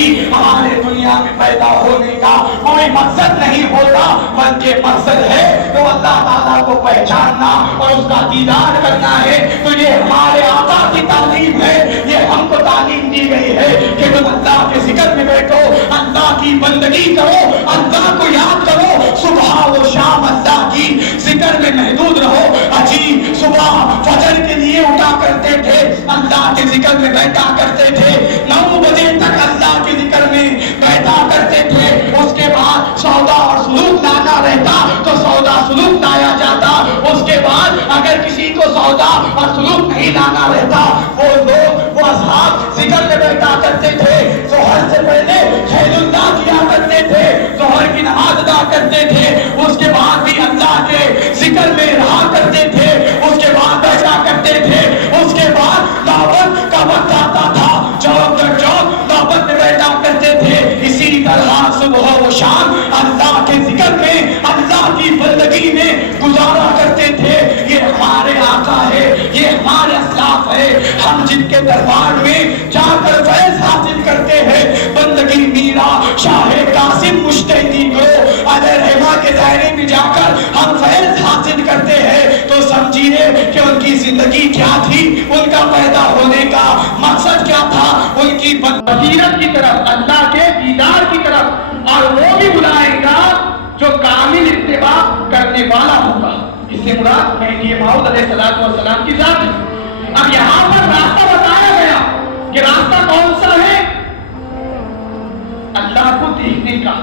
زندگی ہمارے دنیا میں پیدا ہونے کا کوئی مقصد نہیں ہوتا، بلکہ مقصد ہے تو اللہ تعالیٰ کو پہچاننا اور اس کا دیدار کرنا ہے۔ تو یہ ہمارے آقا کی تعلیم ہے، یہ ہم کو تعلیم دی گئی ہے کہ تم اللہ کے ذکر میں بیٹھو، اللہ کی بندگی کرو، اللہ کو یاد کرو، صبح و شام اللہ کی ذکر میں محدود رہو۔ عجیب صبح فجر کے لیے اٹھا کرتے تھے، اللہ کے ذکر میں بیٹھا کرتے تھے، 9 بجے تک اللہ کے ذکر میں بیٹھا کرتے تھے۔ اس کے بعد سودا اور سلوک لانا رہتا تو سودا سلوک لایا جاتا، اس کے بعد اگر کسی کو سودا اور سلوک نہیں لانا رہتا، وہ لوگ وہ اصحاب ذکر میں بیٹھا کرتے تھے، ظہر سے پہلے خیل اللہ کیا کرتے تھے، ظہر کی نماز ادا کرتے تھے، اس کے بعد بھی اللہ کے ذکر میں رہا کرتے تھے، اس کے بعد بیٹھا کرتے تھے، اس کے بعد دعوت کا وقت آتا تھا، چوک در چوک دعوت میں بیٹھا کرتے تھے۔ اسی طرح صبح و شام اللہ کے ذکر میں، اللہ کی بندگی میں گزارا کرتے تھے۔ یہ ہمارے آقا ہے، یہ ہمارے اسلاف ہے، ہم جن کے دربار میں جا کر فیض حاصل کرتے ہیں۔ بندگی میرا شاہ قاسم مشتاقی کو اگر رحمہ کے دائرے میں جا کر ہم فیض حاصل کرتے ہیں تو سمجھیے کہ ان کی زندگی کیا تھی، ان کا پیدا ہونے کا مقصد کیا تھا، ان کی بصیرت کی طرف، اللہ کے دیدار کی طرف، اور وہ بھی بلائے گا جو کامل اتباع کرنے والا ہوگا۔ اس سے مراد مہدی موعود علیہ السلام کی ذات ہے۔ اب یہاں پر راستہ بتایا گیا کہ راستہ کون سا ہے؟ اللہ کو دیکھنے کا،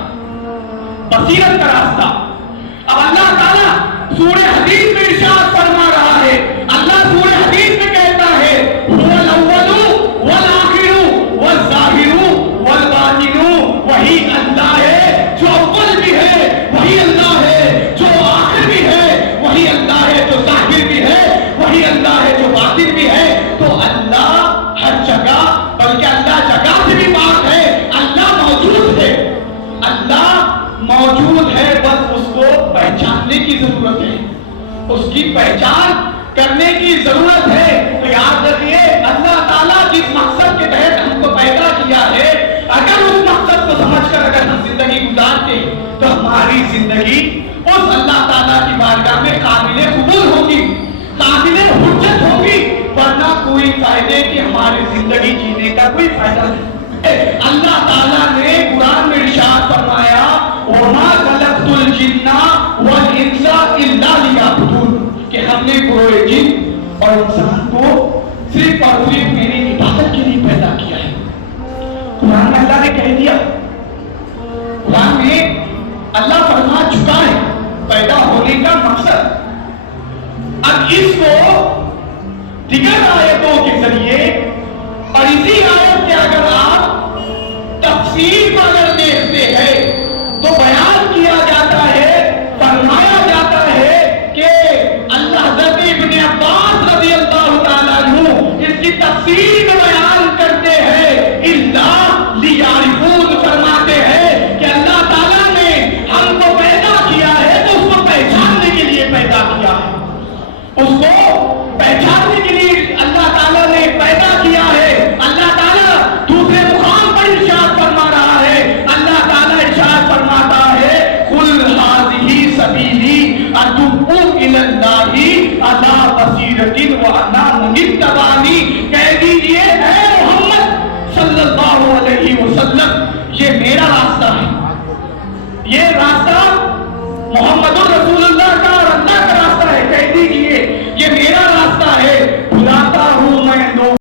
بصیرت کا راستہ۔ اب اللہ تعالیٰ سورہ حدید میں ارشاد فرما رہا ہے، اللہ سورہ حدید میں کہتا ہے هو الاول والآخر والظاہر والباطن، وہی اللہ ہے جو اول بھی ہے، وہی اللہ ہے جو آخر بھی ہے، وہی اللہ ہے جو ظاہر بھی ہے، وہی اللہ ہے جو باطن بھی ہے۔ تو اللہ ہر جگہ، بلکہ اللہ جگہ سے بھی پاک ہے، اللہ موجود ہے، اللہ موجود ہے، بس اس کو پہچاننے کی ضرورت ہے، اس کی پہچان کرنے کی ضرورت ہے۔ تو یاد رکھیے اللہ تعالیٰ جس مقصد کے تحت ہم کو پیدا کیا ہے، اگر اس مقصد کو سمجھ کر اگر ہم زندگی گزارتے تو ہماری زندگی اس اللہ تعالیٰ کی بارگاہ میں قابل قبول ہوگی، قابل حجت ہوگی، ورنہ کوئی فائدے کی ہماری زندگی جینے کا کوئی فائدہ نہیں۔ اللہ تعالیٰ نے قرآن میں ارشاد فرمایا وَمَا خَلَقْتُ الْجِنَّ وَالْإِنسَ إِلَّا لِيَعْبُدُونِ، کہ ہم نے گروہ جن اور انسان کو صرف اور صرف میری عبادت کے لیے پیدا کیا ہے۔ قرآن میں اللہ نے کہہ دیا، قرآن میں اللہ فرما چکا ہے پیدا ہونے کا مقصد۔ اب اس کو دیگر آیتوں کے ذریعے اور اسی آیت کے اگر آپ تفسیر پر اگر دیکھتے ہیں تو بیان کیا جاتا ہے، فرمایا جاتا ہے کہ اللہ حضرت ابن عباس رضی اللہ تعالیٰ عنہ اس کی تفسیر میں بیان کرتے ہیں، اللہ لیعرفون، فرماتے ہیں کہ اللہ تعالیٰ نے ہم کو پیدا کیا ہے تو اس کو پہچاننے کے لیے پیدا کیا ہے، اس کو پہچاننے کے لیے اللہ تعالیٰ نے پیدا کیا ہے۔ اللہ تعالیٰ دوسرے مقام پر ارشاد فرما رہا ہے، اللہ تعالیٰ ارشاد فرماتا ہے قُلْ هَٰذِهِ سَبِيلِي أَدْعُو إِلَى اللَّهِ عَلَىٰ بَصِيرَةٍ وَأَنَا مَنِ اتَّبَعَنِي، کہہ دیجئے اے محمد صلی اللہ علیہ وسلم، یہ میرا راستہ ہے، یہ راستہ